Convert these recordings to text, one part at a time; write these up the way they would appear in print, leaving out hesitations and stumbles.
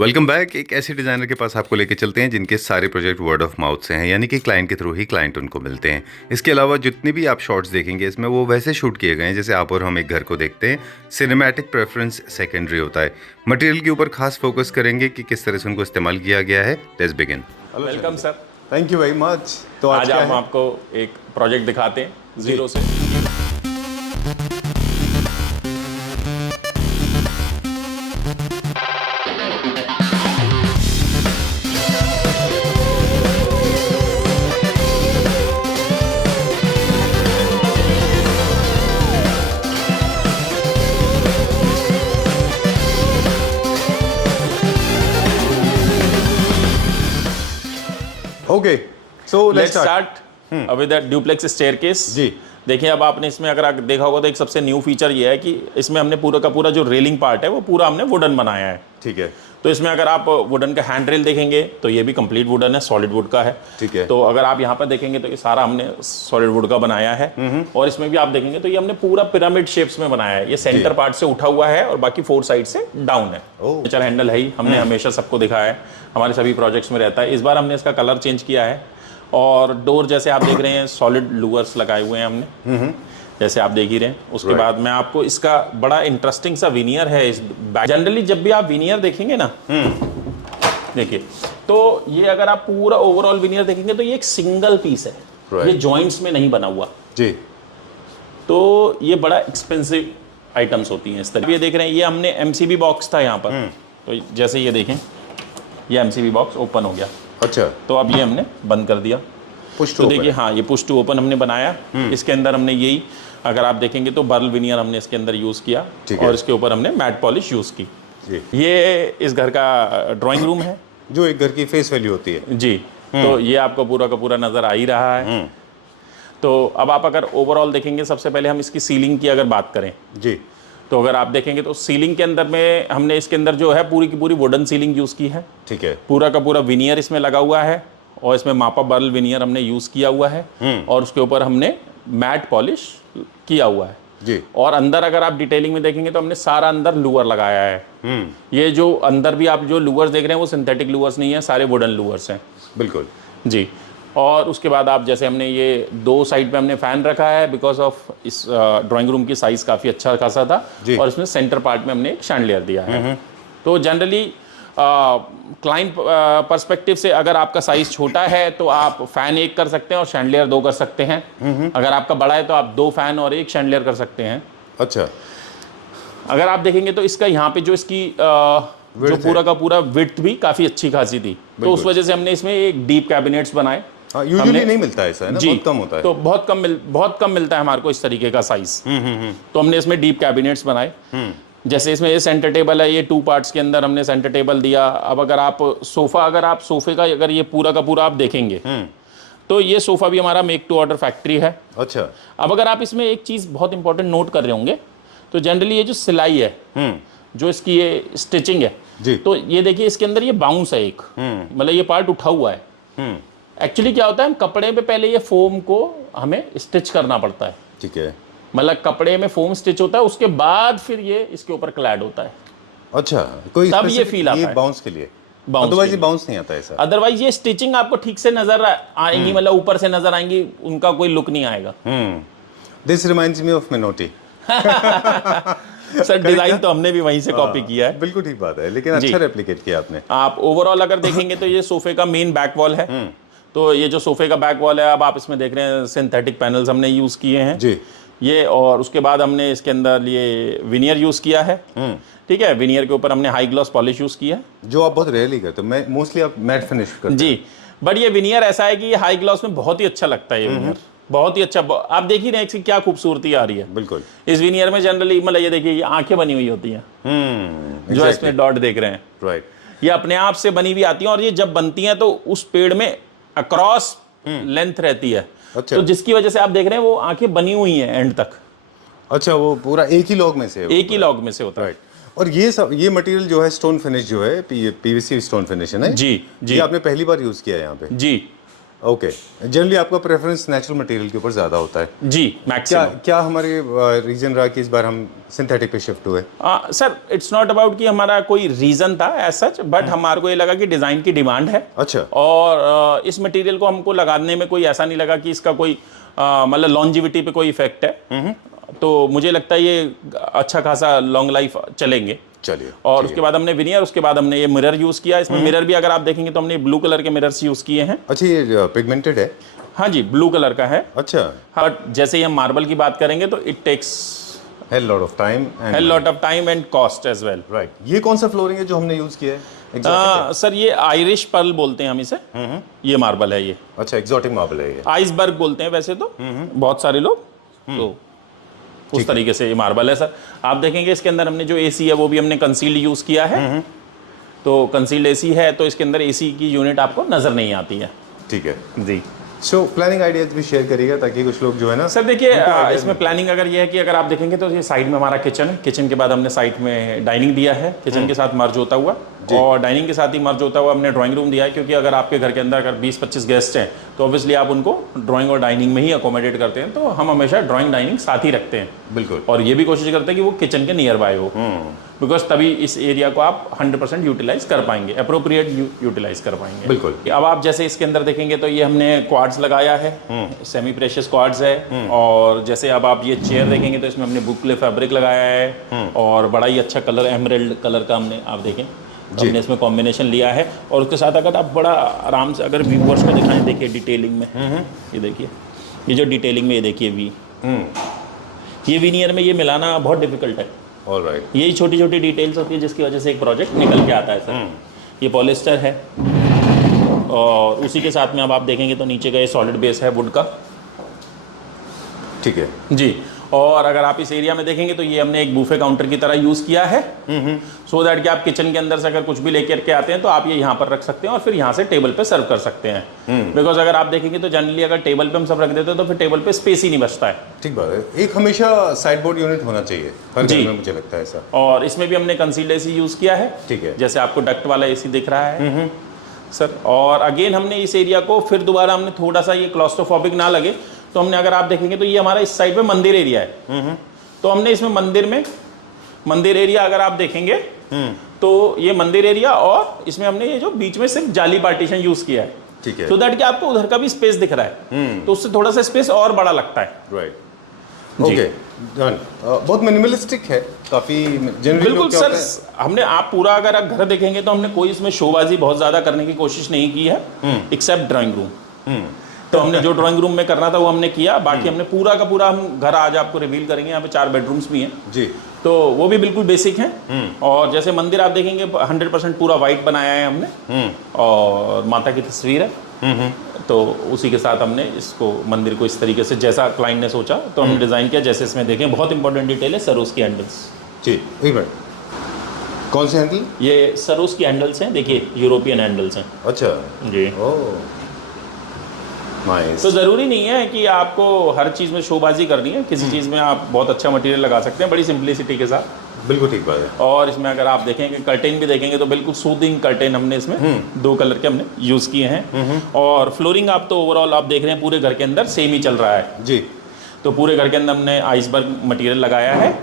Welcome back. एक ऐसे designer के पास आपको लेके चलते हैं जिनके सारे प्रोजेक्ट वर्ड ऑफ माउथ से हैं, यानी कि क्लाइंट के थ्रू ही क्लाइंट उनको मिलते हैं। इसके अलावा जितने भी आप शॉट्स देखेंगे इसमें वो वैसे शूट किए गए हैं जैसे आप और हम एक घर को देखते हैं। सिनेमैटिक प्रेफरेंस सेकेंडरी होता है। मटेरियल के ऊपर खास फोकस करेंगे कि किस तरह से उनको इस्तेमाल किया गया है। Let's begin. Welcome sir. Thank you very much. तो आज हम आपको एक प्रोजेक्ट दिखाते हैं जीरो से। Okay, so let's start with the duplex staircase. जी देखिए, अब आपने इसमें अगर देखा होगा तो एक सबसे न्यू फीचर ये है कि इसमें हमने पूरा का पूरा जो रेलिंग पार्ट है वो पूरा हमने वुडन बनाया है। ठीक है। तो इसमें अगर आप वुडन का हैंड रेल देखेंगे तो ये भी कंप्लीट वुडन है, सॉलिड वुड का है। ठीक है। तो अगर आप यहाँ पर देखेंगे तो ये सारा हमने सॉलिड वुड का बनाया है। और इसमें भी आप देखेंगे तो ये हमने पूरा पिरामिड शेप्स में बनाया है। ये सेंटर पार्ट से उठा हुआ है और बाकी 4 साइड से डाउन है। नेचर हैंडल है ही, हमने हमेशा सबको दिखाया है, हमारे सभी प्रोजेक्ट्स में रहता है। इस बार हमने इसका कलर चेंज किया है और डोर जैसे आप देख रहे हैं सॉलिड लूवर्स लगाए हुए हैं हमने, जैसे आप देख ही रहे हैं। उसके बाद मैं आपको इसका बड़ा इंटरेस्टिंग सा विनियर है इस जनरली जब भी आप विनियर देखेंगे ना, देखिए तो ये अगर आप पूरा ओवरऑल विनियर देखेंगे तो ये एक सिंगल पीस है। ये जॉइंट्स में नहीं बना हुआ जी। तो ये बड़ा एक्सपेंसिव आइटम्स होती हैं इस तरह। ये देख रहे हैं, ये हमने एमसीबी बॉक्स था यहाँ पर। तो जैसे ये देखें, ये एमसीबी बॉक्स ओपन हो गया। अच्छा। तो अब ये हमने बंद कर दिया। तो देखिए, हाँ, ये पुश टू ओपन हमने बनाया। इसके अंदर हमने यही, अगर आप देखेंगे तो बर्ल विनियर हमने इसके अंदर यूज किया और इसके ऊपर हमने मैट पॉलिश यूज की। ये इस घर का ड्राइंग रूम है, जो एक घर की फेस वैल्यू होती है जी। तो ये आपको पूरा का पूरा नजर आ ही रहा है। तो अब आप अगर ओवरऑल देखेंगे, सबसे पहले हम इसकी सीलिंग की अगर बात करें जी, तो अगर आप देखेंगे तो सीलिंग के अंदर में हमने इसके अंदर जो है पूरी की पूरी वुडन सीलिंग यूज की है। ठीक है। पूरा का पूरा विनियर इसमें लगा हुआ है और इसमें मापा बर्ल विनियर हमने यूज किया हुआ है और उसके ऊपर हमने मैट पॉलिश किया हुआ है जी। और अंदर अगर आप डिटेलिंग में देखेंगे तो हमने सारा अंदर लूअर लगाया है। ये जो अंदर भी आप जो लूअर्स देख रहे हैं वो सिंथेटिक लूअर्स नहीं है, सारे वुडन लूअर्स हैं। बिल्कुल जी। और उसके बाद आप जैसे हमने ये 2 साइड पे हमने फैन रखा है बिकॉज ऑफ इस ड्राइंग रूम की साइज काफ़ी अच्छा खासा था और इसमें सेंटर पार्ट में हमने एक शैंडलियर दिया है। तो जनरली क्लाइंट पर्सपेक्टिव से अगर आपका साइज छोटा है तो आप फैन 1 कर सकते हैं और शैंडलियर 2 कर सकते हैं। अगर आपका बड़ा है तो आप 2 फैन और 1 शैंडलियर कर सकते हैं। अच्छा। अगर आप देखेंगे तो इसका यहाँ पे जो इसकी जो पूरा का पूरा विड्थ भी काफ़ी अच्छी खासी थी, तो उस वजह से हमने इसमें एक डीप कैबिनेट्स बनाए। यूजुअली नहीं मिलता है ऐसा, है ना? बहुत कम होता है। तो बहुत कम मिलता है हमारे को इस तरीके का साइज। तो हमने इसमें डीप कैबिनेट्स बनाए। जैसे इसमें ये सेंटर टेबल है, ये 2 पार्ट्स के अंदर हमने सेंटर टेबल दिया। अब अगर आप सोफे का अगर ये पूरा का पूरा आप देखेंगे तो ये सोफा भी हमारा मेक टू ऑर्डर फैक्ट्री है। अच्छा। अब अगर आप इसमें एक चीज़ बहुत इंपॉर्टेंट नोट कर रहे होंगे तो जनरली ये जो सिलाई है, जो इसकी ये स्टिचिंग है जी, तो ये देखिए इसके अंदर ये बाउंस है एक, मतलब ये पार्ट उठा हुआ है। एक्चुअली क्या होता है, हम कपड़े पे पहले ये फोम को हमें स्टिच करना पड़ता है। ठीक है। मतलब कपड़े में फोम स्टिच होता है, उसके बाद फिर ये इसके ऊपर क्लैड होता है। अच्छा, कोई तब ये फील आता है बाउंस के लिए, अदरवाइज ये बाउंस नहीं आता ऐसा। अदरवाइज ये स्टिचिंग आपको ठीक से नजर आएंगी, मतलब ऊपर से नजर आएंगी, उनका कोई लुक नहीं आएगा। This reminds me of Minoti. Sir design तो हमने भी वहीं से कॉपी किया है। बिल्कुल ठीक बात है, लेकिन अच्छा रेप्लिकेट किया आपने। आप ओवरऑल अगर देखेंगे तो ये सोफे का मेन बैक वॉल है। तो ये जो सोफे का बैक वॉल है, अब आप इसमें देख रहे हैं सिंथेटिक पैनल्स हमने यूज किए हैं जी ये। और उसके बाद हमने इसके अंदर ये विनियर यूज किया है। ठीक है, विनियर के ऊपर हमने हाई ग्लॉस पॉलिश यूज किया है, जो आप बहुत रेयरली करते हो। मैं मोस्टली आप मैट फिनिश करते जी। बट ये विनियर ऐसा है कि ये हाई ग्लॉस में बहुत ही अच्छा लगता है। ये विनियर बहुत ही अच्छा, आप देख ही रहे हैं इसकी क्या खूबसूरती आ रही है। बिल्कुल। इस विनियर में जनरली मतलब ये देखिए, ये आंखें बनी हुई होती हैं, जो इसमें डॉट देख रहे हैं, राइट। ये अपने आप से बनी हुई आती हैं और ये जब बनती हैं तो उस पेड़ में अक्रॉस लेंथ रहती है। अच्छा। तो जिसकी वजह से आप देख रहे हैं वो आंखें बनी हुई हैं एंड तक। अच्छा, वो पूरा एक ही लॉग में से एक ही लॉग में से होता है। और ये मटेरियल जो है स्टोन फिनिश जो है, पीवीसी स्टोन फिनिश है ना? जी जी। ये आपने पहली बार यूज किया है यहाँ पे? जी। ओके, जनरली आपका प्रेफरेंस नेचुरल मटेरियल के ऊपर ज़्यादा होता है। जी, क्या मैक्सिमम। क्या हमारे रीजन रहा कि इस बार हम सिंथेटिक पे शिफ्ट हुए? सर इट्स नॉट अबाउट कि हमारा कोई रीजन था एज सच, बट हमारे को ये लगा कि डिजाइन की डिमांड है। अच्छा। और इस मटेरियल को हमको लगाने में कोई ऐसा नहीं लगा कि इसका कोई मतलब लॉन्जिविटी पे कोई इफेक्ट है। तो मुझे लगता है ये अच्छा खासा लॉन्ग लाइफ चलेंगे। चलिए। और उसके बाद हमने विनियर, उसके बाद हमने ये मिरर यूज किया। इसमें मिरर भी अगर आप देखेंगे तो हमने ब्लू कलर के मिरर्स यूज किए हैं। अच्छा, ये पिगमेंटेड है? हाँ जी, ब्लू कलर का है। अच्छा। बट जैसे ही हम मार्बल की बात करेंगे तो it takes hell lot of time and lot of time and cost as well. Right. ये कौन सा फ्लोरिंग है जो हमने यूज किया है? Exotic सर ये आयरिश पर्ल बोलते हैं हम इसे। ये मार्बल है ये। अच्छा, एक्सोटिक मार्बल है ये। आइसबर्ग बोलते हैं वैसे तो बहुत सारे लोग। तो उस तरीके से ये मार्बल है सर। आप देखेंगे इसके अंदर हमने जो एसी है वो भी हमने कंसील्ड यूज किया है। तो कंसील्ड एसी है तो इसके अंदर एसी की यूनिट आपको नजर नहीं आती है। ठीक है जी सो प्लानिंग आइडियाज भी शेयर करिएगा ताकि कुछ लोग जो है ना। सर देखिए इसमें प्लानिंग अगर ये है कि अगर आप देखेंगे तो ये साइड में हमारा किचन है। किचन के बाद हमने साइड में डाइनिंग दिया है, किचन के साथ मर्ज होता हुआ, और डाइनिंग के साथ ही मर्ज होता हुआ हमने ड्राइंग रूम दिया है। क्योंकि अगर आपके घर के अंदर अगर 20-25 गेस्ट हैं तो ऑब्वियसली आप उनको ड्राइंग और डाइनिंग में ही अकोमोडेट करते हैं। तो हम हमेशा ड्राइंग डाइनिंग साथ ही रखते हैं। बिल्कुल। और ये भी कोशिश करते हैं कि वो किचन के नियर बाय हो, बिकॉज तभी इस एरिया को आप 100% यूटिलाइज कर पाएंगे, अप्रोप्रिएट यूटिलाइज कर पाएंगे। बिल्कुल। अब आप जैसे इसके अंदर देखेंगे तो ये हमने क्वार्ट्ज लगाया है, सेमी प्रेशियस क्वार्ट्ज है। और जैसे अब आप ये चेयर देखेंगे तो इसमें हमने बुकले फैब्रिक लगाया है, और बड़ा ही अच्छा कलर एमराल्ड कलर का हमने, आप देखें हमने इसमें कॉम्बिनेशन लिया है। और उसके साथ अगर आप बड़ा आराम से अगर व्यूअर्स को दिखाएं, देखिए डिटेलिंग में, ये देखिए ये जो डिटेलिंग में ये देखिए वी, ये विनियर में ये मिलाना बहुत डिफिकल्ट है। ऑलराइट। यही छोटी छोटी डिटेल्स होती है जिसकी वजह से एक प्रोजेक्ट निकल के आता है सर। ये पॉलिस्टर है, और उसी के साथ में अब आप देखेंगे तो नीचे का ये सॉलिड बेस है वुड का। ठीक है जी। और अगर आप इस एरिया में देखेंगे तो ये हमने एक बूफे काउंटर की तरह यूज किया है, सो दैट कि आप किचन के अंदर से अगर कुछ भी लेकर के आते हैं तो आप ये यहाँ पर रख सकते हैं और फिर यहाँ से टेबल पे सर्व कर सकते हैं। बिकॉज अगर आप देखेंगे तो जनरली अगर टेबल पे हम सब रख देते हैं तो फिर टेबल पे स्पेस ही नहीं बचता है। ठीक बात है। एक हमेशा साइड बोर्ड यूनिट होना चाहिए हर घर में, मुझे लगता है ऐसा। और इसमें भी हमने कंसील्ड एसी यूज किया है। ठीक है। जैसे आपको डक्ट वाला एसी दिख रहा है सर। और अगेन हमने इस एरिया को फिर दोबारा हमने थोड़ा सा ये क्लॉस्ट्रोफोबिक ना लगे तो हमने, अगर आप देखेंगे तो ये हमारा इस साइड पे मंदिर एरिया है, तो हमने इसमें मंदिर एरिया अगर आप देखेंगे तो ये मंदिर एरिया, और इसमें हमने ये जो बीच में सिर्फ जाली पार्टीशन यूज किया है। ठीक है। सो दैट कि आपको उधर का भी स्पेस दिख रहा है, तो उससे थोड़ा सा स्पेस और बड़ा लगता है। राइट। Okay done. बहुत मिनिमलिस्टिक है काफी। बिल्कुल सर। हमने, आप पूरा अगर आप घर देखेंगे तो हमने कोई इसमें शोबाजी बहुत ज्यादा करने की कोशिश नहीं की है, एक्सेप्ट ड्राइंग रूम। तो हमने जो ड्राइंग रूम में करना था वो हमने किया। बाकी हमने पूरा का पूरा, हम घर आज आपको रिवील करेंगे, यहाँ पे 4 बेडरूम्स भी हैं जी, तो वो भी बिल्कुल बेसिक हैं। और जैसे मंदिर आप देखेंगे 100% पूरा वाइट बनाया है हमने, और माता की तस्वीर है। तो उसी के साथ हमने इसको, मंदिर को इस तरीके से जैसा क्लाइंट ने सोचा तो हमने डिजाइन किया। जैसे इसमें देखें बहुत इंपॉर्टेंट डिटेल है सरोज की हैंडल्स। जी एक मिनट, कौन से हैंडल? ये सरोज की हैंडल्स हैं, देखिए यूरोपियन हैंडल्स हैं। अच्छा जी। नाइस। तो ज़रूरी नहीं है कि आपको हर चीज़ में शोबाजी करनी है, किसी चीज़ में आप बहुत अच्छा मटेरियल लगा सकते हैं बड़ी सिंपलिसिटी के साथ। बिल्कुल ठीक बात है। और इसमें अगर आप देखेंगे कर्टेन भी देखेंगे तो बिल्कुल सूदिंग कर्टेन हमने इसमें 2 कलर के हमने यूज़ किए हैं। और फ्लोरिंग आप तो ओवरऑल आप देख रहे हैं पूरे घर के अंदर सेम ही चल रहा है जी। तो पूरे घर के अंदर हमने आइसबर्ग मटेरियल लगाया है।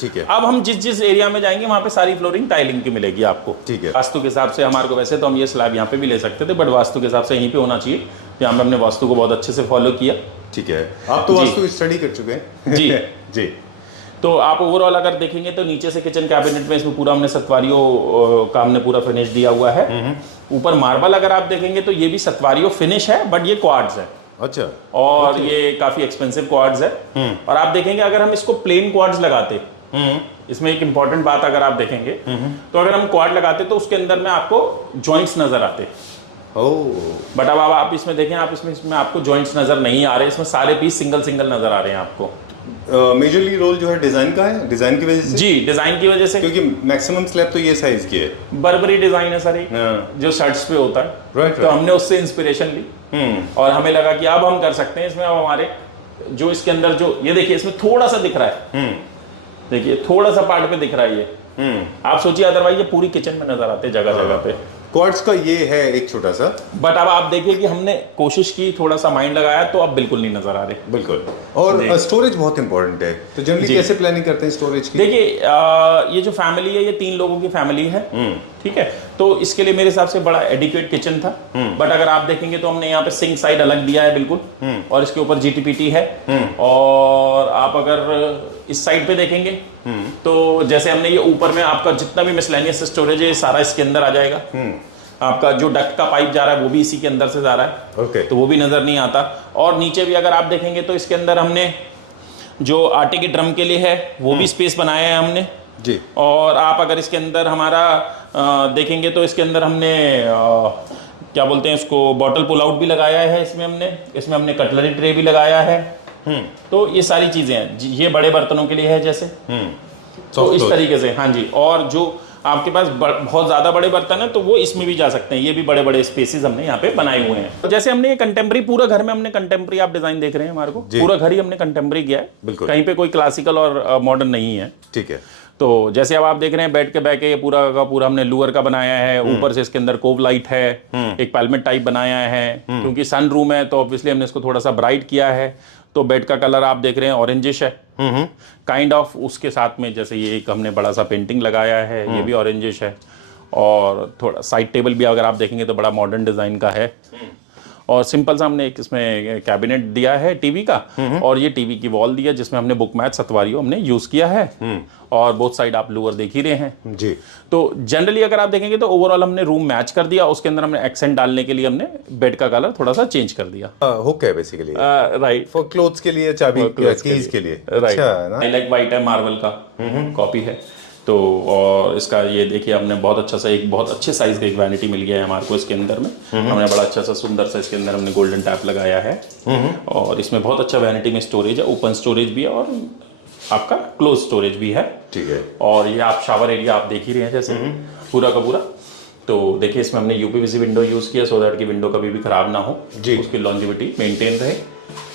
ठीक है। अब हम जिस एरिया में जाएंगे वहाँ पे सारी फ्लोरिंग टाइलिंग की मिलेगी आपको। ठीक है। वास्तु के हिसाब से हमारे को, वैसे तो हम ये स्लैब यहाँ पे भी ले सकते थे, बट वास्तु के हिसाब से यहीं पे होना चाहिए। यहाँ पे हमने वास्तु को बहुत अच्छे से फॉलो किया। ठीक है। आप तो वास्तु स्टडी कर चुके हैं। जी जी। तो आप ओवरऑल अगर देखेंगे तो नीचे से किचन कैबिनेट में इसमें पूरा हमने सतवारियों का हमने पूरा फिनिश दिया हुआ है। ऊपर मार्बल अगर आप देखेंगे तो ये भी सतवारियों फिनिश है, बट ये क्वार्ट्ज है। अच्छा। और ये काफी एक्सपेंसिव क्वार्ट्ज है। और आप देखेंगे अगर हम इसको प्लेन क्वार्ट्ज लगाते, इसमें एक इंपॉर्टेंट बात अगर आप देखेंगे तो अगर हम क्वार्ट लगाते तो उसके अंदर में आपको जॉइंट्स नजर आते। बट अब आप इसमें देखें, आप इसमें आपको जॉइंट्स नजर नहीं आ रहे, इसमें सारे पीस सिंगल नजर आ रहे हैं आपको। मेजरली रोल जो है डिजाइन का है, डिजाइन की वजह से। जी, डिजाइन की वजह से, क्योंकि मैक्सिमम स्लैब तो ये साइज की है। बर्बरी डिजाइन है सर एक, जो शर्ट्स पे होता है। राइट। तो हमने उससे इंस्पिरेशन ली और हमें लगा कि अब हम कर सकते हैं इसमें। अब हमारे जो इसके अंदर जो ये देखिए इसमें थोड़ा सा दिख रहा है, देखिए थोड़ा सा पार्ट पे दिख रहा है ये। आप सोचिए अदरवाइज ये पूरी किचन में नजर आते जगह जगह पे। क्वार्ट्ज का ये है एक छोटा सा, बट अब आप देखिए कि हमने कोशिश की, थोड़ा सा माइंड लगाया, तो अब बिल्कुल नहीं नजर आ रहे। बिल्कुल। और स्टोरेज बहुत इंपॉर्टेंट है, तो जनरली कैसे प्लानिंग करते हैं स्टोरेज की? देखिए ये जो फैमिली है, ये 3 लोगों की फैमिली है, ठीक है, तो इसके लिए मेरे हिसाब से बड़ा एडिक्वेट किचन था। बट अगर आप देखेंगे तो हमने यहाँ पे सिंक साइड अलग दिया है बिल्कुल, और इसके ऊपर जीटीपीटी है। और आप अगर इस साइड पे देखेंगे तो जैसे हमने ये ऊपर में आपका जितना भी मिसलेनियस स्टोरेज है सारा इसके अंदर आ जाएगा। आपका जो डक्ट का पाइप जा रहा है वो भी इसी के अंदर से जा रहा है, ओके। तो वो भी नजर नहीं आता। और नीचे भी अगर आप देखेंगे तो इसके अंदर हमने जो आटे के ड्रम के लिए है वो भी स्पेस बनाया है हमने जी। और आप अगर इसके अंदर हमारा देखेंगे तो इसके अंदर हमने क्या बोलते हैं इसको, बॉटल पुल आउट भी लगाया है इसमें हमने कटलरी ट्रे भी लगाया है। तो ये सारी चीजें हैं, ये बड़े बर्तनों के लिए है जैसे, तो इस तरीके से। हाँ जी, और जो आपके पास बहुत ज्यादा बड़े बर्तन है तो वो इसमें भी जा सकते हैं, ये भी बड़े बड़े स्पेसेस हमने यहाँ पे बनाए हुए हैं। तो जैसे हमने ये कंटेम्प्रेरी, पूरा घर में हमने कंटेम्प्रेरी, आप डिजाइन देख रहे हैं हमारे को, पूरा घर ही हमने कंटेम्प्रेरी किया है, बिल्कुल। कहीं पे कोई क्लासिकल और मॉडर्न नहीं है, ठीक है। तो जैसे अब आप देख रहे हैं बेड के बैक ये पूरा का पूरा हमने लूअर का बनाया है, ऊपर से इसके अंदर कोव लाइट है, एक पैलमेट टाइप बनाया है, क्योंकि सन रूम है तो ऑब्वियसली हमने इसको थोड़ा सा ब्राइट किया है। तो बेड का कलर आप देख रहे हैं ऑरेंजिश है, काइंड ऑफ। उसके साथ में जैसे ये एक हमने बड़ा सा पेंटिंग लगाया है, ये भी ऑरेंजिश है। और थोड़ा साइड टेबल भी अगर आप देखेंगे तो बड़ा मॉडर्न डिजाइन का है। और सिंपल सा हमने एक इसमें कैबिनेट दिया है टीवी का, और ये टीवी की वॉल दिया जिसमें हमने बुक मैच सतवारियो हमने यूज किया है। और बोथ साइड आप लूअर देख ही रहे हैं जी। तो जनरली अगर आप देखेंगे तो ओवरऑल हमने रूम मैच कर दिया, उसके अंदर हमने एक्सेंट डालने के लिए हमने बेड का कलर थोड़ा सा चेंज कर दिया। हुक है बेसिकली, राइट, फॉर क्लोथ्स के लिए, चाबी कीज के लिए। अच्छा ना, लाइक वाइट है, मार्बल का कॉपी है। तो और इसका ये देखिए हमने बहुत अच्छा सा, एक बहुत अच्छे साइज का एक वैनिटी मिल गया है हमारे को इसके अंदर में। हमने बड़ा अच्छा सा सुंदर सा इसके अंदर हमने गोल्डन टैप लगाया है, और इसमें बहुत अच्छा वैनिटी में स्टोरेज है, ओपन स्टोरेज भी है और आपका क्लोज स्टोरेज भी है। ठीक है। और ये आप शावर एरिया आप देख ही रहे हैं जैसे पूरा का पूरा। तो देखिए इसमें हमने यूपीवीसी विंडो यूज किया सो दैट कि विंडो कभी भी खराब ना हो जी, उसकी लॉन्जिविटी मेंटेन रहे।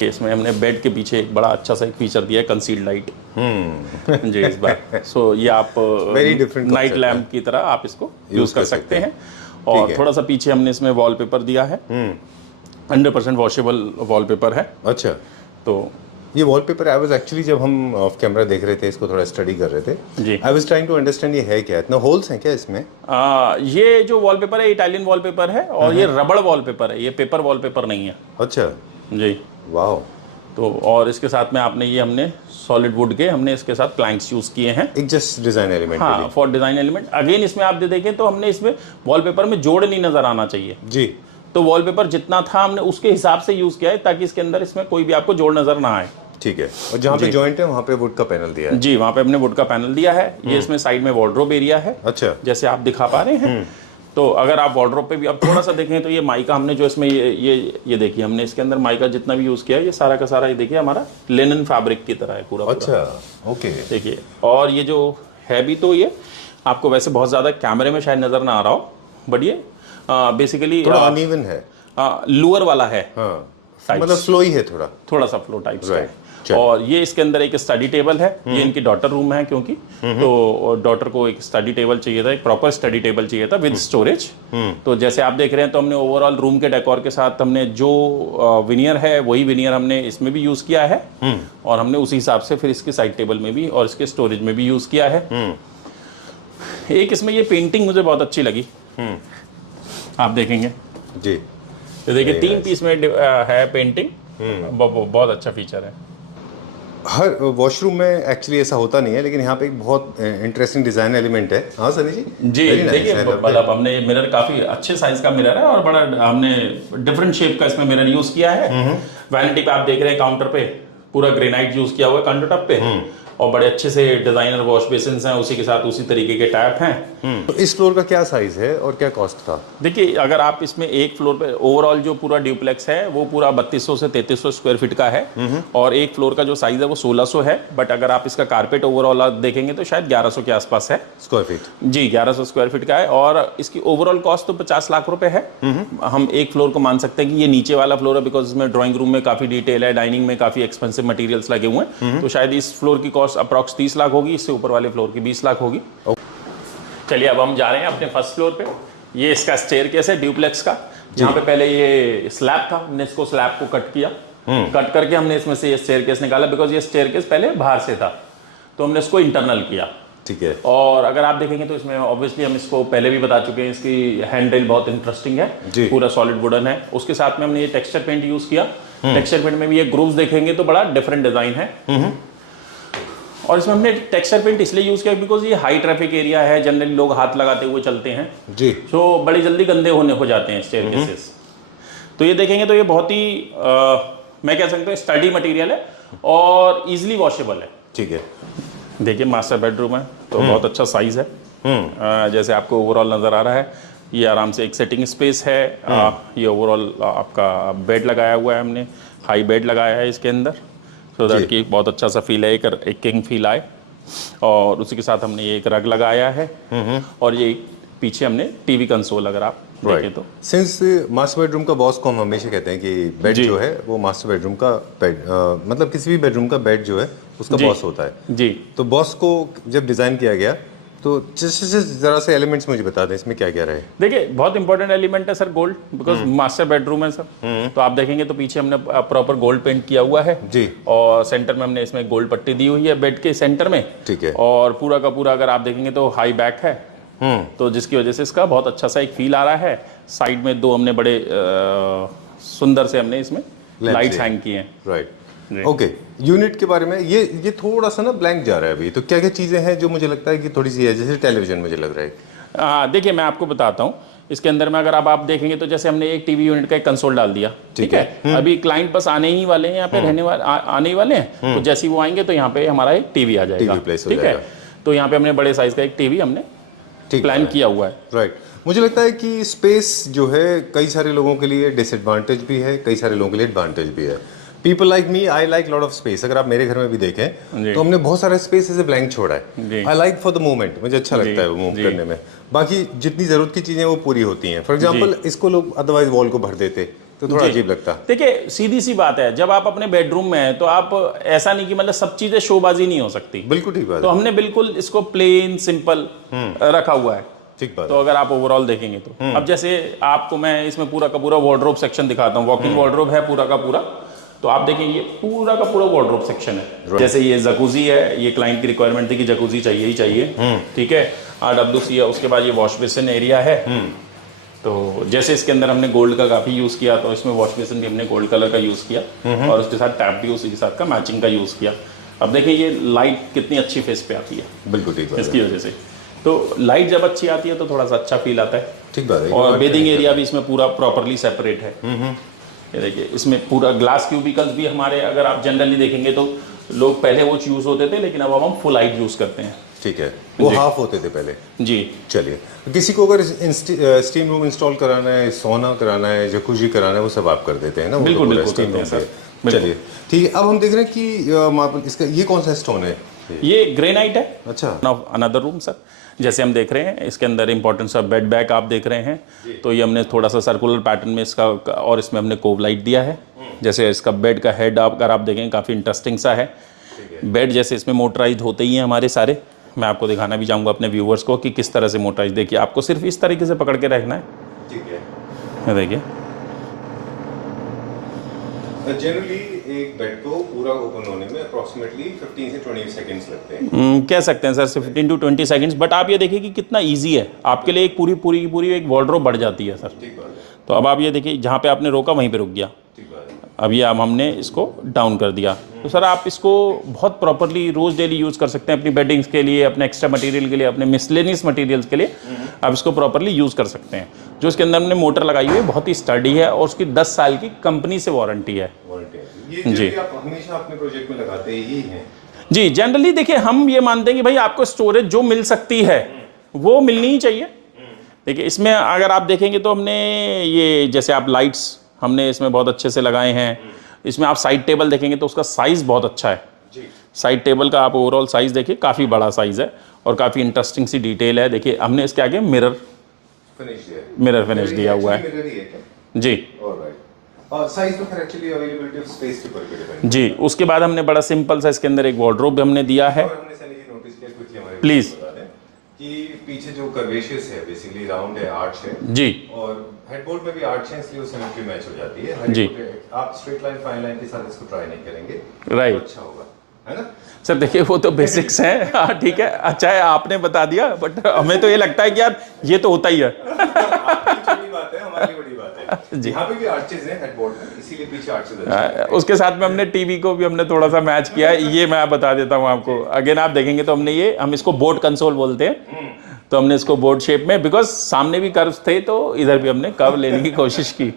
इसमें हमने बेड के पीछे एक बड़ा अच्छा सा एक फीचर दिया है, कंसील्ड लाइट जी इस बार। सो ये आप नाइट लैम्प की तरह आप इसको यूज कर सकते हैं। और थोड़ा सा पीछे हमने इसमें वॉलपेपर दिया है, 100% वॉशेबल वॉलपेपर है। अच्छा, तो ये वॉलपेपर आई वाज एक्चुअली, जब हम ऑफ कैमरा देख रहे थे इसको, थोड़ा स्टडी कर रहे थे जी, I was trying to understand ये है क्या, इतना होल्स हैं क्या इसमें? ये जो वॉलपेपर है इटालियन वॉलपेपर है, और ये रबड़ वॉलपेपर है, ये पेपर वॉलपेपर नहीं है। अच्छा जी, वाह। तो और इसके साथ में आपने ये हमने सॉलिड वुड के हमने इसके साथ प्लैंक्स यूज किए हैं, एक जस्ट डिजाइन एलिमेंट। हाँ, फॉर डिजाइन एलिमेंट। अगेन इसमें आप देखें तो हमने इसमें वॉलपेपर में जोड़ नहीं नजर आना चाहिए जी, तो वॉलपेपर जितना था हमने उसके हिसाब से यूज किया है ताकि इसके अंदर इसमें कोई भी आपको जोड़ नजर ना आए। ठीक है। और जहाँ पे जॉइंट है वहाँ पे वुड का पैनल दिया है? जी, वहाँ पे हमने वुड का पैनल दिया है। ये इसमें साइड में वार्डरोब एरिया है, अच्छा, जैसे आप दिखा पा रहे हैं। तो अगर आप वार्डरोब पे भी अब थोड़ा सा देखें तो ये माइका हमने जो इसमें ये देखिए हमने इसके अंदर माइका जितना भी यूज किया है ये सारा का सारा ये देखिए हमारा लिनन फैब्रिक की तरह है पूरा। अच्छा, ओके। देखिए, और ये जो है भी तो ये आपको वैसे बहुत ज्यादा कैमरे में शायद नजर ना आ रहा हो, बट ये बेसिकली थोड़ा अनइवन है, लोअर वाला है, हाँ, मतलब स्लो ही है थोड़ा सा फ्लो टाइप का है। और ये इसके अंदर एक स्टडी टेबल है, ये इनकी डॉटर रूम है क्योंकि तो डॉटर को एक स्टडी टेबल चाहिए था, एक प्रॉपर स्टडी टेबल चाहिए था विद स्टोरेज। तो जैसे आप देख रहे हैं तो हमने ओवरऑल रूम के डेकोर के साथ हमने जो विनियर है वही विनियर हमने इसमें भी यूज किया है, और हमने उसी हिसाब से फिर इसके साइड टेबल में भी और इसके स्टोरेज में भी यूज किया है। एक इसमें ये पेंटिंग मुझे बहुत अच्छी लगी, आप देखेंगे जी, तो देखिए 3 पीस में है पेंटिंग, बहुत अच्छा फीचर है। हर वॉशरूम में एक्चुअली ऐसा होता नहीं है, लेकिन यहाँ पे एक बहुत इंटरेस्टिंग डिजाइन एलिमेंट है। हाँ सनी जी, जी देखिए मतलब हमने ये मिरर काफी अच्छे साइज का मिरर है और बड़ा हमने डिफरेंट शेप का इसमें मिरर यूज किया है। वैनिटी पे आप देख रहे हैं काउंटर पे पूरा ग्रेनाइट यूज किया हुआ है काउंटर टॉप पे, और बड़े अच्छे से डिजाइनर वॉश बेसिन्स हैं, उसी के साथ उसी तरीके के टैप हैं। तो इस फ्लोर का क्या साइज है और क्या कॉस्ट था? देखिए अगर आप इसमें एक फ्लोर पे ओवरऑल जो पूरा ड्यूप्लेक्स है वो पूरा 3200 से 3300 स्क्वायर फीट का है, और एक फ्लोर का जो साइज है वो 1600 है। बट अगर आप इसका कारपेट ओवरऑल आप देखेंगे तो शायद 1100 के आसपास है स्क्वायर फीट। जी, 1100 स्क्वायर फीट का है, और इसकी ओवरऑल कॉस्ट तो 50 लाख रुपए है। हम एक फ्लोर को मान सकते हैं कि ये नीचे वाला फ्लोर है, बिकॉज इसमें ड्राइंग रूम में काफी डिटेल है, डाइनिंग में काफी एक्सपेंसिव मटेरियल्स लगे हुए हैं, तो शायद इस फ्लोर की कॉस्ट अप्रॉक्स 30 लाख होगी, इससे ऊपर वाले फ्लोर की 20 लाख होगी। चलिए अब हम जा रहे हैं अपने फर्स्ट फ्लोर पे। ये इसका स्टेयरकेस है ड्यूप्लेक्स का, जहाँ पे पहले ये स्लैब था, हमने इसको स्लैब को कट किया, कट करके हमने इसमें से ये स्टेयरकेस निकाला, बिकॉज ये स्टेयरकेस पहले बाहर से था, तो हमने इसको इंटरनल किया। ठीक है। और अगर आप देखेंगे तो इसमें ऑब्वियसली हम इसको पहले भी बता चुके हैं, इसकी हैंडल बहुत इंटरेस्टिंग है, पूरा सॉलिड वुडन है। उसके साथ में हमने ये टेक्सचर पेंट यूज किया। टेक्सचर पेंट में भी ये ग्रूव्स देखेंगे तो बड़ा डिफरेंट डिजाइन है। और इसमें हमने टेक्सचर पेंट इसलिए यूज किया बिकॉज ये हाई ट्रैफिक एरिया है, जनरली लोग हाथ लगाते हुए चलते हैं जी, जो बड़ी जल्दी गंदे हो जाते हैं स्टेयरकेसेस। तो ये देखेंगे तो ये बहुत ही मैं कह सकता हूँ स्टडी मटेरियल है और इजीली वॉशेबल है। ठीक है। देखिए मास्टर बेडरूम है तो बहुत अच्छा साइज है। जैसे आपको ओवरऑल नजर आ रहा है, ये आराम से एक सेटिंग स्पेस है। ये ओवरऑल आपका बेड लगाया हुआ है, हमने हाई बेड लगाया है इसके अंदर, सो दैट कि बहुत अच्छा सा फील है, एक किंग फील आए। और उसी के साथ हमने ये एक रग लगाया है और ये पीछे हमने टीवी कंसोल अगर आप देखें तो। सिंस मास्टर बेडरूम का बॉस को हम हमेशा कहते हैं कि बेड जो है वो मास्टर बेडरूम का बेड, मतलब किसी भी बेडरूम का बेड जो है उसका बॉस होता है जी। तो बॉस को जब डिजाइन किया गया तो जरा से एलिमेंट्स मुझे बता दें इसमें क्या क्या रहे। देखिए बहुत इंपॉर्टेंट एलिमेंट है sir gold, because master bedroom है सर। तो आप देखेंगे तो पीछे हमने प्रॉपर गोल्ड पेंट किया हुआ है जी, और सेंटर में हमने इसमें गोल्ड पट्टी दी हुई है बेड के सेंटर में। ठीक है। और पूरा का पूरा अगर आप देखेंगे तो हाई बैक है, तो जिसकी वजह से इसका बहुत अच्छा सा एक फील आ रहा है। साइड में दो हमने बड़े सुंदर से हमने इसमें लाइट्स हैंग किए हैं। Right, okay. यूनिट के बारे में ये थोड़ा सा ना ब्लैंक जा रहा है अभी, तो क्या क्या चीजें हैं जो मुझे लगता है कि थोड़ी सी है, जैसे टेलीविजन मुझे लग रहा है। देखिए मैं आपको बताता हूँ, इसके अंदर में अगर आप देखेंगे तो जैसे हमने एक टीवी यूनिट का एक कंसोल डाल दिया, ठीक है। अभी क्लाइंट बस आने ही वाले हैं, यहाँ पे रहने वाले आने ही वाले हैं, तो जैसे ही वो आएंगे तो यहाँ पे हमारा एक टीवी आ जाएगा, ठीक है। तो यहाँ पे हमने बड़े साइज का एक टीवी हमने प्लान किया हुआ है। राइट, मुझे लगता है कि स्पेस जो है कई सारे लोगों के लिए डिसएडवांटेज भी है, कई सारे लोगों के लिए एडवांटेज भी है। People like me, I like lot of space. अगर आप मेरे घर में भी देखें तो हमने बहुत सारा स्पेस ऐसे ब्लैंक छोड़ा है। I like for the moment, मुझे अच्छा लगता है वो मूव करने में। बाकी जितनी जरूरत की चीजें वो पूरी होती हैं। फॉर एग्जांपल इसको लोग अदरवाइज वॉल को भर देते तो थोड़ा अजीब लगता। देखिए सीधी सी बात है, जब आप अपने बेडरूम में हैं तो आप ऐसा नहीं कि मतलब सब चीजें शोबाजी नहीं हो सकती। बिल्कुल ठीक बात तो हमने बिल्कुल इसको प्लेन सिंपल रखा हुआ है। ठीक बात। तो अगर आप ओवरऑल देखेंगे तो अब जैसे आपको मैं इसमें पूरा का पूरा वार्डरोब सेक्शन दिखाता हूँ। वॉकिंग वार्डरोब है पूरा का पूरा, तो आप देखेंगे ये पूरा का पूरा वार्डरोब सेक्शन है। जैसे ये जकूजी है, ये क्लाइंट की रिक्वायरमेंट थी कि जकूजी चाहिए ही चाहिए, ठीक है। RWC है, उसके बाद ये वॉश बेसिन एरिया है। तो जैसे इसके अंदर हमने गोल्ड का काफी यूज किया, तो इसमें वॉश बेसिन भी हमने गोल्ड कलर का यूज किया और उसके साथ टैप भी उसी के साथ का मैचिंग का यूज किया। अब देखिए ये लाइट कितनी अच्छी फेस पे आती है, बिल्कुल ठीक बात इसकी वजह से। तो लाइट जब अच्छी आती है तो थोड़ा सा अच्छा फील आता है। ठीक बात है। और बेदिंग एरिया भी इसमें पूरा प्रॉपरली सेपरेट है। ये देखिए इसमें पूरा ग्लास क्यूबिकल्स भी हमारे, अगर आप जनरली देखेंगे तो लोग पहले वो यूज होते थे, लेकिन अब हम फुल हाइट यूज करते हैं। ठीक है, वो हाफ होते थे पहले जी। चलिए, किसी को अगर स्टीम रूम इंस्टॉल कराना है, सोना कराना है, जकूजी कराना है, वो सब आप कर देते हैं ना? बिल्कुल बिल्कुल स्टीम रूम सर। चलिए ठीक है। अब हम देख रहे हैं कि इसका ये कौन सा स्टोन है? ये ग्रेनाइट है। अच्छा। अनदर रूम सर, जैसे हम देख रहे हैं इसके अंदर इंपॉर्टेंस ऑफ बेड बैक आप देख रहे हैं, तो ये हमने थोड़ा सा सर्कुलर पैटर्न में इसका, और इसमें हमने कोव लाइट दिया है। जैसे इसका बेड का हेड अगर आप देखें काफ़ी इंटरेस्टिंग सा है। बेड जैसे इसमें मोटराइज होते ही हैं हमारे सारे, मैं आपको दिखाना भी चाहूँगा अपने व्यूवर्स को कि किस तरह से मोटराइज। देखिए आपको सिर्फ इस तरीके से पकड़ के रखना है, ठीक है। देखिए जनरली एक बेड को पूरा ओपन होने में अप्रोक्सीमेटली 15 से 20 सेकंड्स लगते हैं। कह सकते हैं सर 15 to 20 सेकंड्स, बट आप ये देखिए कि कितना इजी है आपके लिए। एक पूरी एक वार्डरोब बढ़ जाती है सर। ठीक बात है। तो अब आप ये देखिए जहाँ पे आपने रोका वहीं पे रुक गया। ठीक बात है। अब ये हमने इसको डाउन कर दिया। तो सर आप इसको बहुत प्रॉपरली रोज़ डेली यूज़ कर सकते हैं अपनी बेडिंग्स के लिए, अपने एक्स्ट्रा मटेरियल के लिए, अपने मिसलेनियस मटेरियल्स के लिए आप इसको प्रॉपरली यूज़ कर सकते हैं। जो इसके अंदर हमने मोटर लगाई हुई है बहुत ही स्टडी है और उसकी 10 साल की कंपनी से वारंटी है। ये जी आप हमेशा अपने प्रोजेक्ट में लगाते ही हैं? जी जनरली देखिए हम ये मानते हैं कि भाई आपको स्टोरेज जो मिल सकती है वो मिलनी ही चाहिए। देखिए इसमें अगर आप देखेंगे तो हमने ये जैसे आप लाइट्स हमने इसमें बहुत अच्छे से लगाए हैं। इसमें आप साइड टेबल देखेंगे तो उसका साइज़ बहुत अच्छा है। साइड टेबल का आप ओवरऑल साइज़ देखिए काफ़ी बड़ा साइज़ है और काफ़ी इंटरेस्टिंग सी डिटेल है। देखिए हमने इसके आगे मिरर फिनिश दिया हुआ है जी। साइज तो खैर एक्चुअली अवेलेबिलिटी ऑफ स्पेस के ऊपर डिपेंड जी। उसके बाद हमने बड़ा सिंपल सा इसके अंदर एक वार्डरोब हमने दिया है। प्लीज कि पीछे जो कर्वेशियस है, बेसिकली राउंड है, आर्च है, जी और हेडबोर्ड में भी आर्च है, इसलिए वो सिमेट्री मैच हो जाती है। जी। आप स्ट्रेट लाइन फाइन लाइन के साथ इसको ट्राई नहीं करेंगे, राइट। तो अच्छा होगा, है ना? सर देखिए वो तो बेसिक्स हैं, हाँ ठीक है, अच्छा है आपने बता दिया, बट हमें तो ये लगता है कि यार ये तो होता ही है। आपकी छोटी बात है, हमारी बड़ी बात है। जी। यहाँ पे भी आर्चेज हैं हेडबोर्ड में, इसीलिए पीछे आर्चेज उसके साथ में हमने टीवी को भी हमने थोड़ा सा मैच किया है, ये मैं बता देता हूँ आपको। अगेन आप देखेंगे तो हमने ये, हम इसको बोर्ड कंसोल बोलते हैं, तो हमने इसको बोर्ड शेप में, बिकॉज सामने भी कर्व्स थे तो इधर भी हमने कर्व लेने की कोशिश की।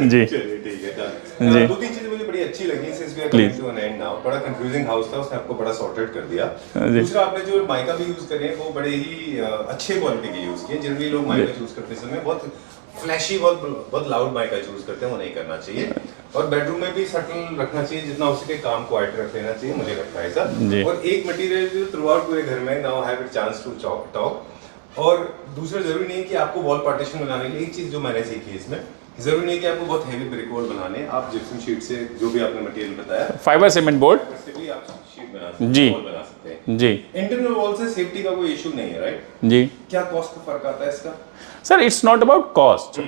जी चलिए ठीक है, जी। दो तीन चीजें मुझे बड़ी अच्छी लगी, since we are Please. Coming to an end now. बड़ा कंफ्यूजिंग हाउस था, उसने आपको बड़ा सॉर्टेड कर दिया। जी। दूसरा, आपने जो माइका भी यूज करे हैं वो बड़े ही अच्छे क्वालिटी के यूज किए। जनरली लोग माइका यूज करते समय बहुत फ्लैशी, बहुत लाउड माइका यूज करते हैं, वो नहीं करना चाहिए। और बेडरूम में भी सटल रखना चाहिए, जितना हो सके काम क्वाइट रख लेना चाहिए, मुझे लगता है जी। ऐसा। और एक मटेरियल जो थ्रू आउट पूरे घर में now have a chance to talk. और दूसरा, जरूरी नहीं है कि आपको वॉल पार्टीशन बनाने के लिए, एक चीज जो मैंने सीखी इसमें, जरूरी नहीं है कि आपको बहुत हेवी ब्रिक वॉल बनाने, आप जिप्सम शीट से जो भी आपने मटेरियल बताया, फाइबर सीमेंट बोर्ड, उससे भी आप शीट बना सकते हैं, जी। वॉल बना सकते हैं। जी इंटरनल वॉल से सेफ्टी का कोई इशू नहीं है, राइट? जी। क्या कॉस्ट का फर्क आता है इसका? Sir it's not about cost,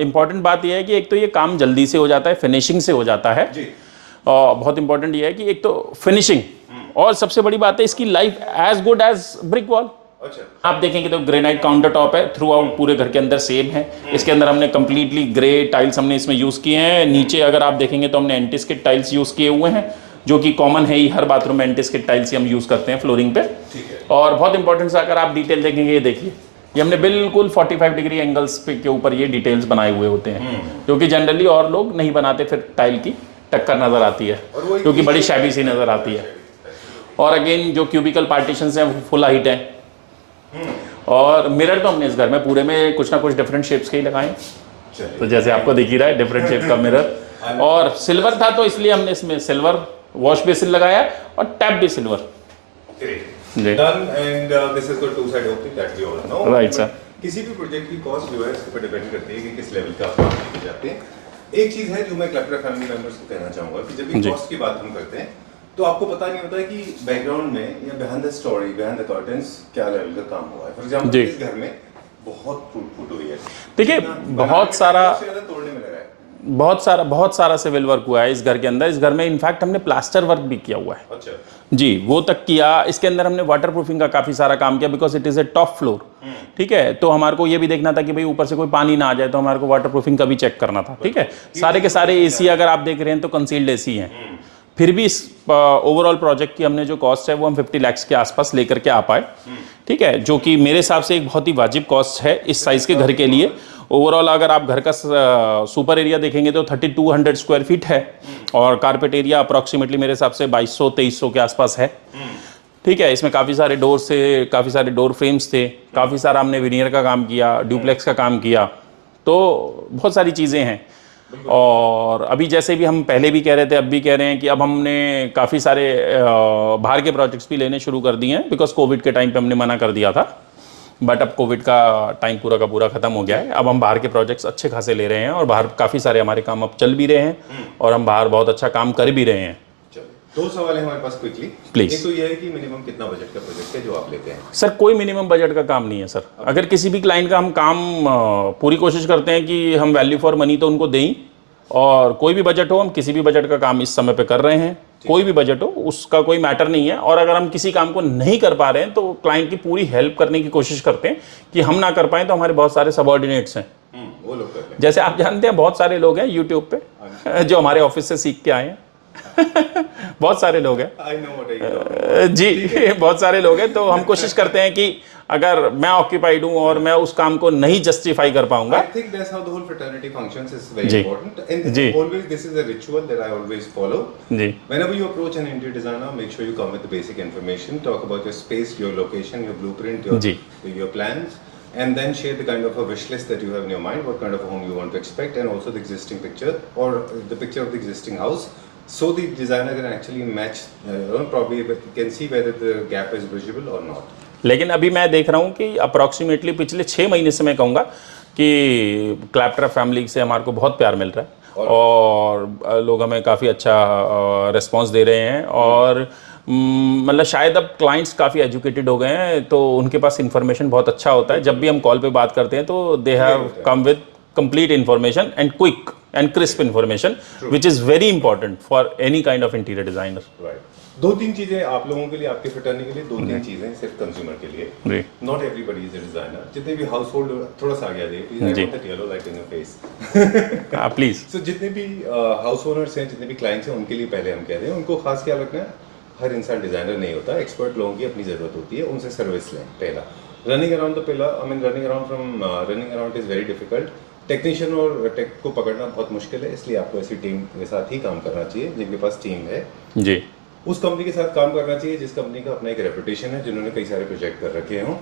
important बात यह है कि एक तो ये काम जल्दी से हो जाता है, फिनिशिंग से हो जाता है, जी। और बहुत इंपॉर्टेंट ये है कि एक तो फिनिशिंग, और सबसे बड़ी बात है इसकी life as good as brick wall. अच्छा। आप देखेंगे तो ग्रेनाइट काउंटर टॉप है, थ्रू आउट पूरे घर के अंदर सेम है। इसके अंदर हमने कंप्लीटली ग्रे टाइल्स हमने इसमें यूज किए हैं। नीचे अगर आप देखेंगे तो हमने एंटीस्किड टाइल्स यूज किए हुए हैं, जो कि कॉमन है ही, हर बाथरूम में एंटीस्किड टाइल्स ही हम यूज करते हैं फ्लोरिंग पे। ठीक है। और बहुत इंपॉर्टेंट सा, अगर आप डिटेल देखेंगे, ये देखिए, ये हमने बिल्कुल 45 डिग्री एंगल्स पे के ऊपर ये डिटेल्स बनाए हुए होते हैं, जो कि जनरली और लोग नहीं बनाते, फिर टाइल की टक्कर नजर आती है, क्योंकि बड़ी शैबी सी नजर आती है। और अगेन जो क्यूबिकल पार्टीशंस हैं वो फुल हाइट हैं। और मिरर तो हमने इस घर में पूरे में कुछ ना कुछ डिफरेंट शेप्स के ही लगाए हैं, तो जैसे आपको दिख ही रहा है डिफरेंट शेप का मिरर। और सिल्वर था तो इसलिए हमने इसमें सिल्वर वॉश बेसिन लगाया, और टैप भी सिल्वर। जी। Done, and this has got two-side opening, that we all know. Right, sir. किसी भी प्रोजेक्ट की कॉस्ट जो है इसके ऊपर डिपेंड करती है कि किस लेवल का आप काम लेके जाते हैं। एक चीज है जो मैं क्लैप्टर फैमिली मेंबर्स को कहना चाहूंगा कि जब भी जी। कॉस्ट की बात हम करते हैं तो आपको पता नहीं होता है कि बैकग्राउंड में या behind the story, behind the curtains क्या लेवल का काम हुआ है। फॉर एग्जांपल, जी। इस घर में बहुत टूट फूट हुई है, देखिए, जितना बहुत सारा बनाने में सबसे ज्यादा तोड़ने में लगा है। बहुत सारा सिविल वर्क हुआ है इस घर के अंदर। इस घर में इनफैक्ट हमने प्लास्टर वर्क भी किया हुआ है। अच्छा। जी, वो तक किया। इसके अंदर हमने वाटर प्रूफिंग का काफ़ी सारा काम किया, because it is a top floor. ठीक है, तो हमारे को ये भी देखना था कि भाई ऊपर से कोई पानी ना आ जाए, तो हमारे को वाटर प्रूफिंग का भी चेक करना था। ठीक है, सारे के सारे एसी अगर आप देख रहे हैं तो कंसील्ड एसी हैं। फिर भी इस ओवरऑल प्रोजेक्ट की हमने जो कॉस्ट है वो हम 50 लाख के आसपास लेकर के आ पाए। ठीक है, जो कि मेरे हिसाब से एक बहुत ही वाजिब कॉस्ट है इस साइज़ के घर के लिए। ओवरऑल अगर आप घर का सुपर एरिया देखेंगे तो 3200 स्क्वायर फीट है, और कारपेट एरिया अप्रॉक्सीमेटली मेरे हिसाब से 2200-2300 के आसपास है। ठीक है, इसमें काफ़ी सारे डोर से, काफ़ी सारे डोर फ्रेम्स थे, काफ़ी सारा हमने विनियर का काम किया, ड्यूप्लेक्स का काम किया, तो बहुत सारी चीज़ें हैं। और अभी जैसे भी हम पहले भी कह रहे थे, अब भी कह रहे हैं कि अब हमने काफ़ी सारे बाहर के प्रोजेक्ट्स भी लेने शुरू कर दिए हैं, बिकॉज कोविड के टाइम पे हमने मना कर दिया था। बट अब कोविड का टाइम पूरा का पूरा खत्म हो गया है। अब हम बाहर के प्रोजेक्ट्स अच्छे खासे ले रहे हैं, और बाहर काफ़ी सारे हमारे काम अब चल भी रहे हैं, और हम बाहर बहुत अच्छा काम कर भी रहे हैं। दो सवाल है हमारे पास क्विकली। Please. एक तो ये है कि मिनिमम कितना बजट का प्रोजेक्ट है जो आप लेते हैं? सर कोई मिनिमम बजट का काम नहीं है सर। अगर किसी भी क्लाइंट का हम काम पूरी कोशिश करते हैं कि हम वैल्यू फॉर मनी तो उनको दें, और कोई भी बजट हो, हम किसी भी बजट का काम इस समय पे कर रहे हैं। कोई भी बजट हो, उसका कोई मैटर नहीं है। और अगर हम किसी काम को नहीं कर पा रहे हैं तो क्लाइंट की पूरी हेल्प करने की कोशिश करते हैं। कि हम ना कर पाएँ तो हमारे बहुत सारे सबऑर्डिनेट्स हैं, वो लोग करते हैं। जैसे आप जानते हैं बहुत सारे लोग हैं यूट्यूब पे जो हमारे ऑफिस से सीख के आए हैं। बहुत सारे लोग हैं। I know what I know. जी, बहुत सारे लोग हैं। तो हम कोशिश करते हैं कि अगर मैं ऑक्यूपाइड हूँ और मैं उस काम को नहीं जस्टिफाई कर पाऊंगा। I think that's how the whole fraternity functions is very ji. important. And ji. always this is a ritual that I always follow. Ji Whenever you approach an interior designer, make sure you come with the basic information, talk about your space, your location, your blueprint, ji. your plans, and then share the kind of a wish list that you have in your mind, what kind of a home you want to expect, and also the existing picture or the picture of the existing house. So the designer can actually match, probably can see whether the gap is visible or not. लेकिन अभी मैं देख रहा हूँ कि approximately पिछले 6 महीने से मैं कहूँगा कि क्लैप्टर फैमिली से हमारे को बहुत प्यार मिल रहा है, और लोग हमें काफ़ी अच्छा रिस्पांस दे रहे हैं। और मतलब शायद अब क्लाइंट्स काफ़ी एजुकेटेड हो गए हैं, तो उनके पास इंफॉर्मेशन बहुत अच्छा होता है। जब भी हम कॉल पे बात करते हैं तो they have come with complete information and quick and crisp information, which is very important for any kind of interior designer. Right, दो तीन चीजें आप लोगों के लिए, आपके फिटरने के लिए, दो तीन चीजें सिर्फ कंज्यूमर के लिए। जी not everybody is a designer. जितने भी हाउस होल्ड, थोड़ा सा आगे आ जाइए प्लीज, आई जी। Want that yellow light in your face. Please. So जितने भी हाउस ओनर्स हैं, जितने भी क्लाइंट्स हैं, उनके लिए पहले हम कह रहे हैं, उनको खास ख्याल रखना है, हर इंसान डिजाइनर नहीं होता, एक्सपर्ट लोगों की अपनी जरूरत होती है, उनसे सर्विस लें पहला। Running around the pillar, I mean running around is very difficult. Technician और टेक को पकड़ना बहुत मुश्किल है, इसलिए आपको ऐसी टीम के साथ ही काम करना चाहिए जिनके पास टीम है। जी उस कंपनी के साथ काम करना चाहिए जिस कंपनी का अपना एक रेपुटेशन है, जिन्होंने कई सारे प्रोजेक्ट कर रखे हों।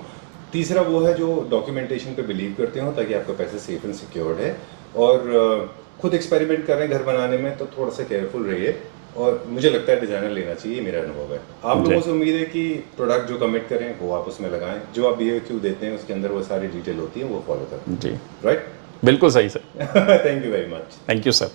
तीसरा वो है जो डॉक्यूमेंटेशन पे बिलीव करते हो, ताकि आपका पैसा सेफ एंड सिक्योर्ड है। और खुद एक्सपेरिमेंट कर रहे हैं घर बनाने में, तो थोड़ा सा केयरफुल रहिए। और मुझे लगता है डिजाइनर लेना चाहिए, मेरा अनुभव है। आप लोगों से उम्मीद है कि प्रोडक्ट जो कमिट करें वो आप उसमें लगाएं, जो आप BOQ देते हैं उसके अंदर वो सारी डिटेल होती है, वो फॉलो करें। जी राइट, बिल्कुल सही sir. Thank you very much. Thank you sir.